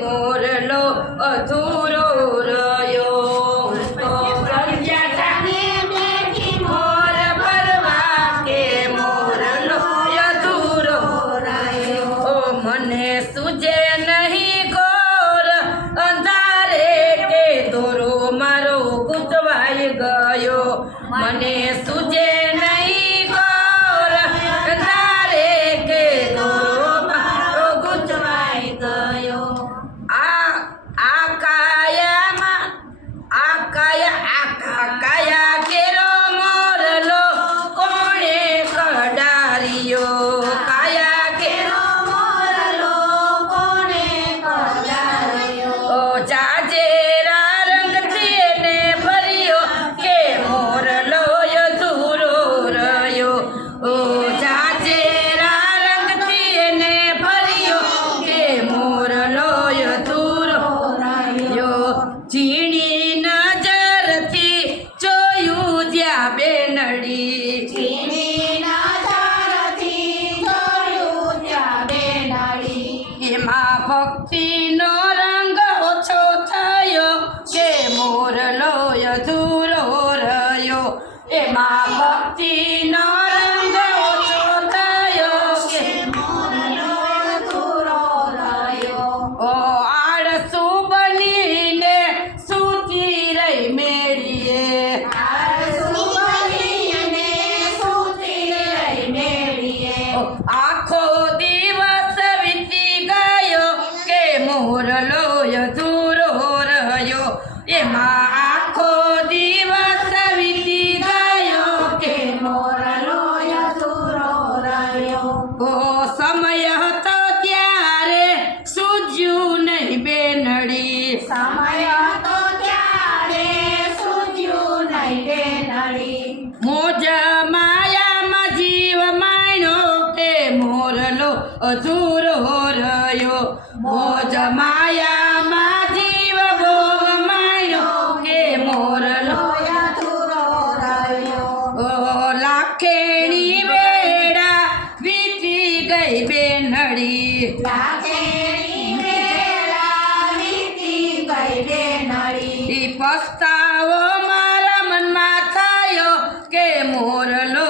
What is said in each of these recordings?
મોરલો અધૂરો રહ્યો. મને સુજે નહીં ગોર અંધારે કે દોરો મારો ગુચવાઈ ગયો. મને સુજે નહીં બેનડી મારો અચૂર હો રહ્યો. મોજ માયામાં જીવ ભોગ માયો કે મોરલો વીતી ગઈ બેનડી. પસ્તાવો મારા મનમાં થયો કે મોર મોરલો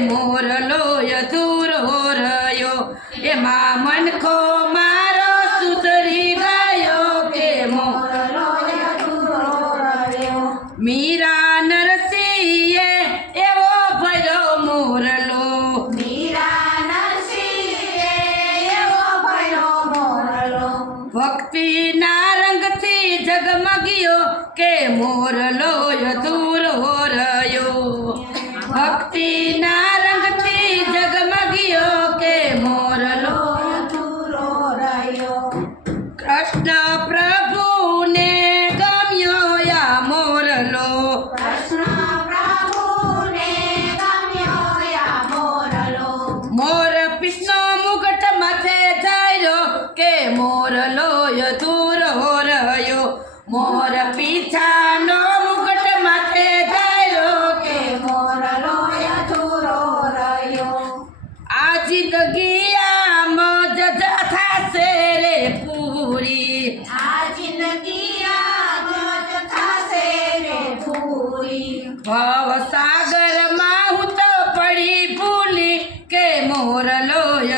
મોર મોરલો અધૂરો રહ્યો એમાં મનખો મારો સુધરી ગયો કે મોરલો રહ્યો મીરા નરસિંહે એવો ભર્યો મોરલો. ભક્તિ ના રંગથી જગમગ્યો કે મોર મોરલો અધૂરો રહ્યો ભક્તિના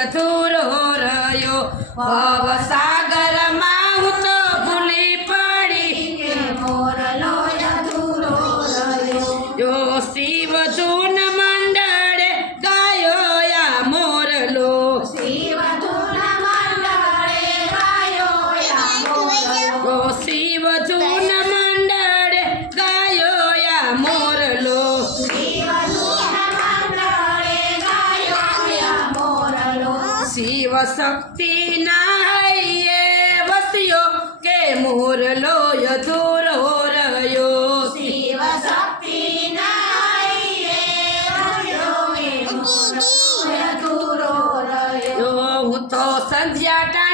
ધૂલો રહ્યો. અવસાન શક્તિના હૈયે વસ્યો કે મોરલો અધૂરો રહ્યો શિવ શક્તિના હું તો સંધ્યા